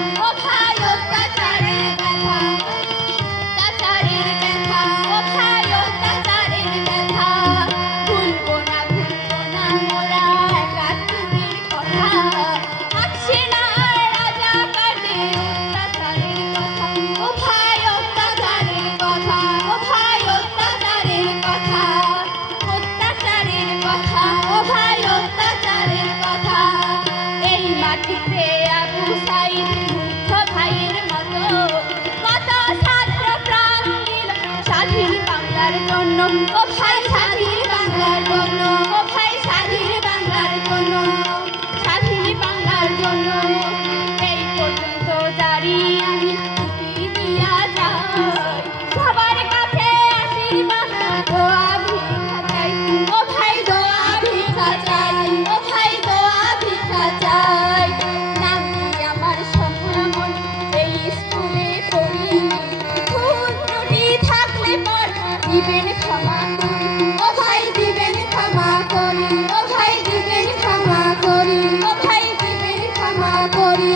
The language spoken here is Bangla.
어! দিবেন ক্ষমা করি। ও ভাই দিবেন ক্ষমা করি। ও ভাই দিবেন ক্ষমা করি। ও ভাই দিবেন ক্ষমা করি।